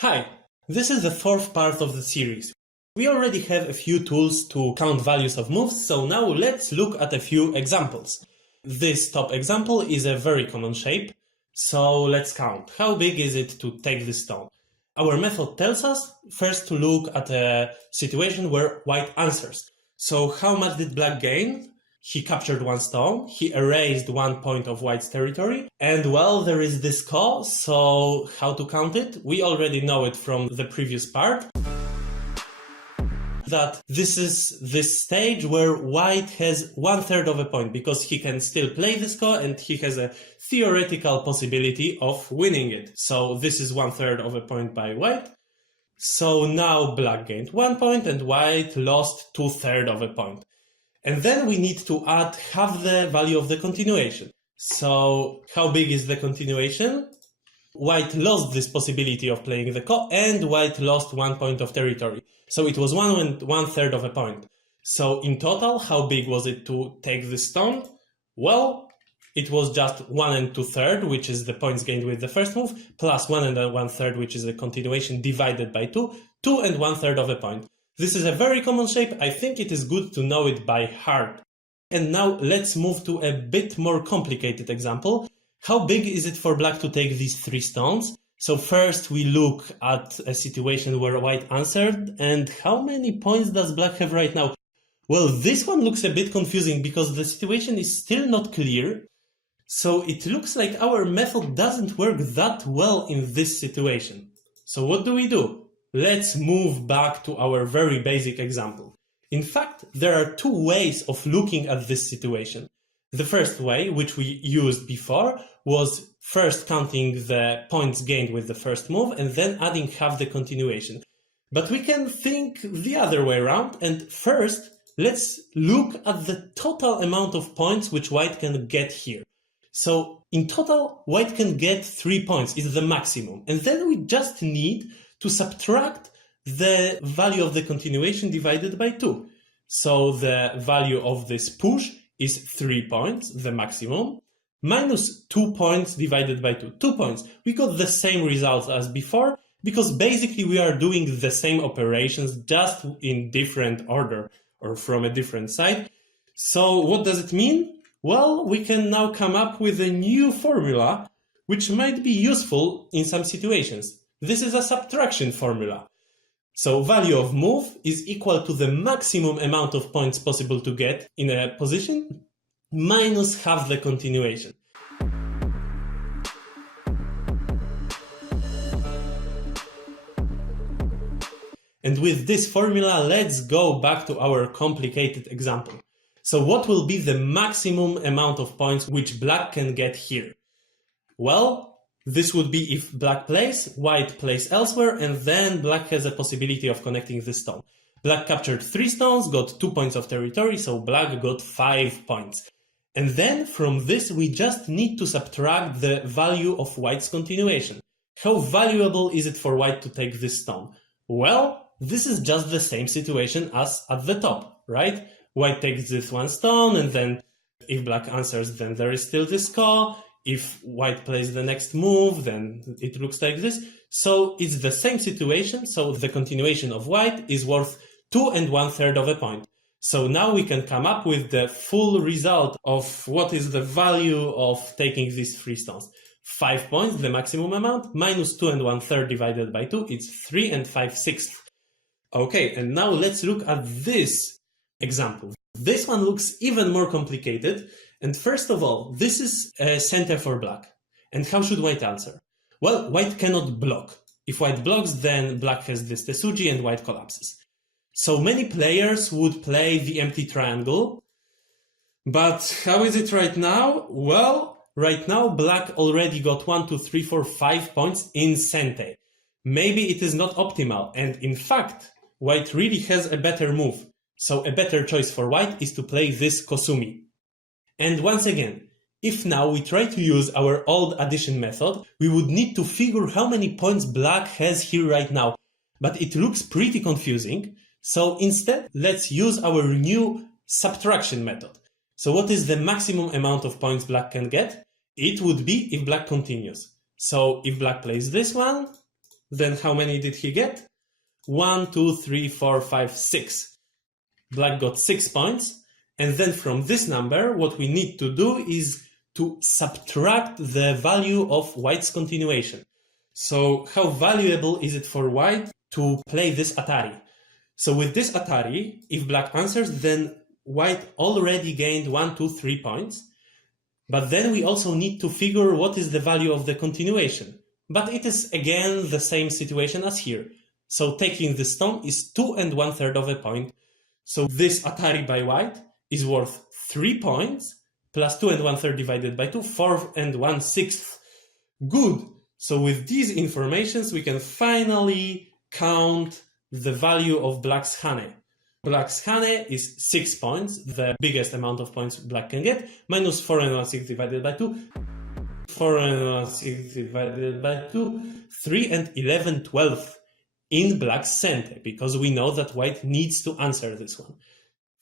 Hi, this is the fourth part of the series. We already have a few tools to count values of moves, so now let's look at a few examples. This top example is a very common shape, so let's count. How big is it to take this stone? Our method tells us first to look at a situation where white answers. So how much did black gain? He captured one stone, he erased 1 point of white's territory, and well, there is this ko, so how to count it? We already know it from the previous part, that this is this stage where white has 1/3 of a point, because he can still play this ko and he has a theoretical possibility of winning it. So this is 1/3 of a point by white. So now black gained 1 point and white lost 2/3 of a point. And then we need to add half the value of the continuation. So how big is the continuation? White lost this possibility of playing the ko, and white lost 1 point of territory. So it was 1/3 of a point. So in total, how big was it to take this stone? Well, it was just 1 2/3, which is the points gained with the first move, plus 1 1/3, which is a continuation divided by 2, 2 1/3 of a point. This is a very common shape. I think it is good to know it by heart. And now let's move to a bit more complicated example. How big is it for black to take these 3 stones? So first we look at a situation where white answered, and how many points does black have right now? Well, this one looks a bit confusing because the situation is still not clear. So it looks like our method doesn't work that well in this situation. So what do? Let's move back to our very basic example. In fact, there are 2 ways of looking at this situation. The first way, which we used before, was first counting the points gained with the first move and then adding half the continuation. But we can think the other way around, and first, let's look at the total amount of points which white can get here. So in total, white can get 3 points, is the maximum. And then we just need to subtract the value of the continuation divided by 2. So the value of this push is 3 points, the maximum, minus 2 points divided by 2. 2 points. We got the same result as before, because basically we are doing the same operations, just in different order or from a different side. So what does it mean? Well, we can now come up with a new formula, which might be useful in some situations. This is a subtraction formula. So value of move is equal to the maximum amount of points possible to get in a position minus half the continuation. And with this formula, let's go back to our complicated example. So what will be the maximum amount of points which black can get here? Well, this would be if black plays, white plays elsewhere, and then black has a possibility of connecting this stone. Black captured 3 stones, got 2 points of territory, so black got 5 points. And then from this, we just need to subtract the value of white's continuation. How valuable is it for white to take this stone? Well, this is just the same situation as at the top, right? White takes this 1 stone, and then if black answers, then there is still this ko. If white plays the next move, then it looks like this. So it's the same situation. So the continuation of white is worth 2 1/3 of a point. So now we can come up with the full result of what is the value of taking these 3 stones. 5 points, the maximum amount, minus 2 1/3 divided by 2, it's 3 5/6. Okay, and now let's look at this example. This one looks even more complicated. And first of all, this is a center for black. And how should white answer? Well, white cannot block. If white blocks, then black has this Tesuji and white collapses. So many players would play the empty triangle. But how is it right now? Well, right now black already got 1, 2, 3, 4, 5 points in center. Maybe it is not optimal. And in fact, white really has a better move. So a better choice for white is to play this Kosumi. And once again, if now we try to use our old addition method, we would need to figure how many points black has here right now. But it looks pretty confusing. So instead, let's use our new subtraction method. So what is the maximum amount of points black can get? It would be if black continues. So if black plays this one, then how many did he get? 1, 2, 3, 4, 5, 6. Black got 6 points. And then from this number, what we need to do is to subtract the value of white's continuation. So how valuable is it for white to play this Atari? So with this Atari, if black answers, then white already gained 1, 2, 3 points. But then we also need to figure what is the value of the continuation. But it is again the same situation as here. So taking this stone is 2 1/3 of a point. So this Atari by white is worth 3 points plus 2 1/3 divided by 2, 4 1/6. Good. So with these informations, we can finally count the value of black's Hane. Black's Hane is 6 points, the biggest amount of points black can get, minus 4 1/6 divided by 2, 4 1/6 divided by 2, 3 11/12 in black's center, because we know that white needs to answer this one.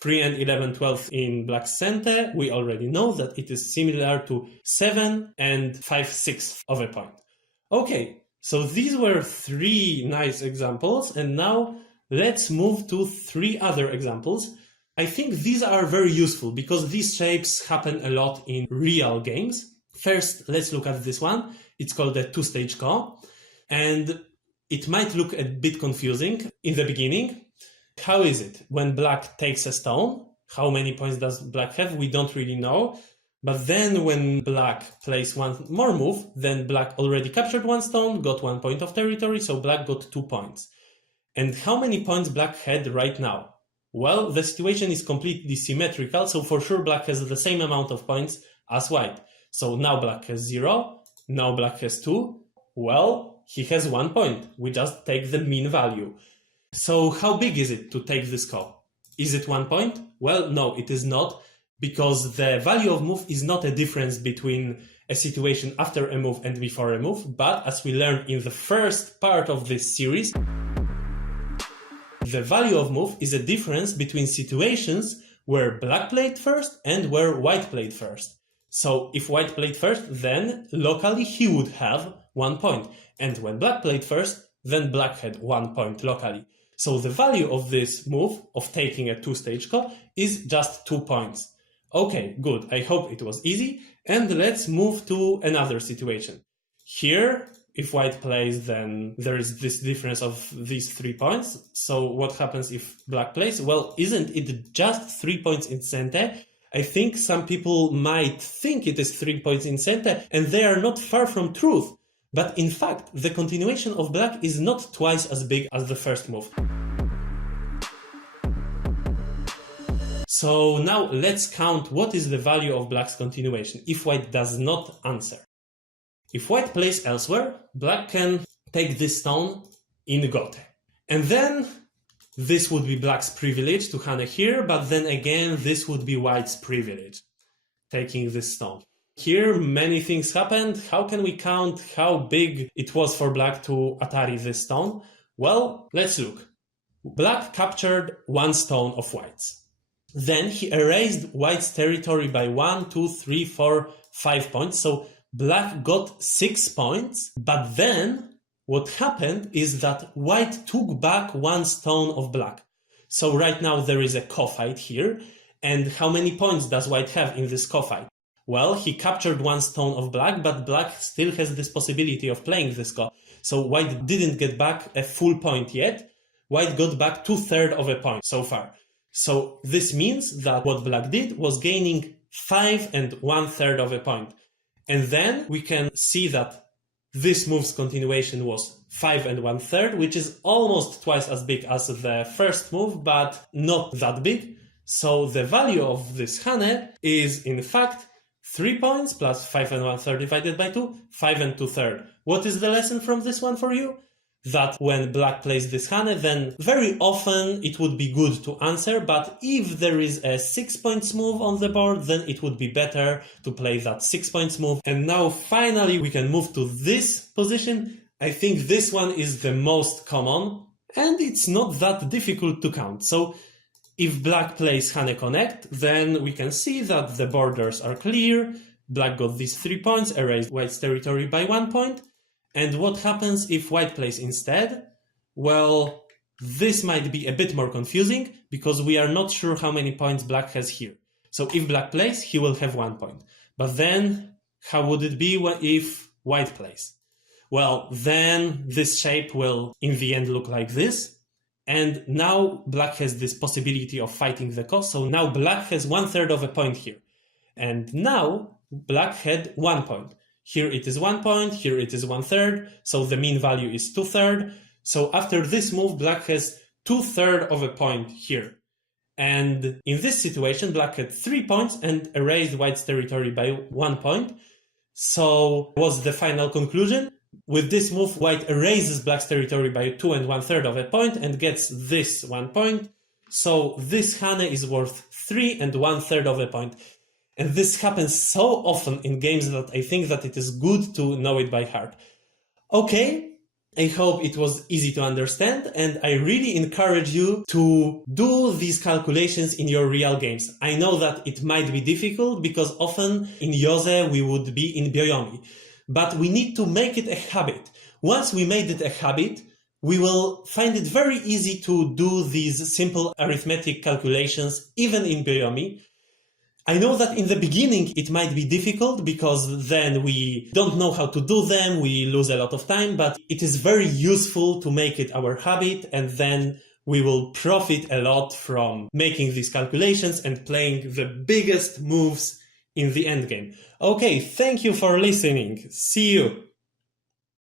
3 11/12 in black's center, we already know that it is similar to 7 5/6 of a point. Okay, so these were 3 nice examples, and now let's move to 3 other examples. I think these are very useful because these shapes happen a lot in real games. First, let's look at this one. It's called a two-stage Ko, and it might look a bit confusing in the beginning. How is it? When black takes a stone, how many points does black have? We don't really know. But then when black plays one more move, then black already captured 1 stone, got 1 point of territory, so black got 2 points. And how many points black had right now? Well, the situation is completely symmetrical, so for sure black has the same amount of points as white. So now black has 0, now black has 2. Well, he has 1 point. We just take the mean value. So how big is it to take this Ko? Is it 1 point? Well, no, it is not, because the value of move is not a difference between a situation after a move and before a move, but as we learned in the first part of this series, the value of move is a difference between situations where black played first and where white played first. So if white played first, then locally he would have 1 point. And when black played first, then black had 1 point locally. So the value of this move, of taking a two-stage Ko, is just 2 points. Okay, good. I hope it was easy. And let's move to another situation. Here, if white plays, then there is this difference of these 3 points. So what happens if black plays? Well, isn't it just 3 points in center? I think some people might think it is 3 points in center, and they are not far from truth. But in fact, the continuation of black is not twice as big as the first move. So now let's count what is the value of black's continuation if white does not answer. If white plays elsewhere, black can take this stone in Gote. And then this would be black's privilege to Hane here, but then again this would be white's privilege, taking this stone. Here many things happened. How can we count how big it was for black to Atari this stone? Well, let's look. Black captured 1 stone of white's. Then he erased white's territory by 1, 2, 3, 4, 5 points. So black got 6 points, but then what happened is that white took back 1 stone of black. So right now there is a Ko fight here. And how many points does white have in this Ko fight? Well, he captured 1 stone of black, but black still has this possibility of playing this Ko. So white didn't get back a full point yet. White got back 2/3 of a point so far. So this means that what black did was gaining 5 1/3 of a point. And then we can see that this move's continuation was 5 1/3, which is almost twice as big as the first move, but not that big. So the value of this Hane is in fact 3 points plus 5 1/3 divided by 2, 5 2/3. What is the lesson from this one for you? That when black plays this Hane, then very often it would be good to answer, but if there is a 6 points move on the board, then it would be better to play that 6 points move. And now finally we can move to this position. I think this one is the most common, and it's not that difficult to count. So if black plays Hane Connect, then we can see that the borders are clear. Black got these 3 points, erased white's territory by 1 point. And what happens if white plays instead? Well, this might be a bit more confusing because we are not sure how many points black has here. So if black plays, he will have 1 point. But then, how would it be if white plays? Well, then this shape will in the end look like this. And now black has this possibility of fighting the cost. So now black has 1/3 of a point here. And now black had 1 point. Here it is 1 point, here it is 1/3. So the mean value is 2/3. So after this move, black has 2/3 of a point here. And in this situation, black had 3 points and erased white's territory by 1 point. So what's the final conclusion? With this move, white erases black's territory by 2 1/3 of a point and gets this 1 point. So this Hane is worth 3 1/3 of a point. And this happens so often in games that I think that it is good to know it by heart. Okay, I hope it was easy to understand, and I really encourage you to do these calculations in your real games. I know that it might be difficult because often in Yose we would be in Byoyomi, but we need to make it a habit. Once we made it a habit, we will find it very easy to do these simple arithmetic calculations even in Byoyomi. I know that in the beginning it might be difficult because then we don't know how to do them, we lose a lot of time, but it is very useful to make it our habit, and then we will profit a lot from making these calculations and playing the biggest moves in the endgame. Okay, thank you for listening. See you!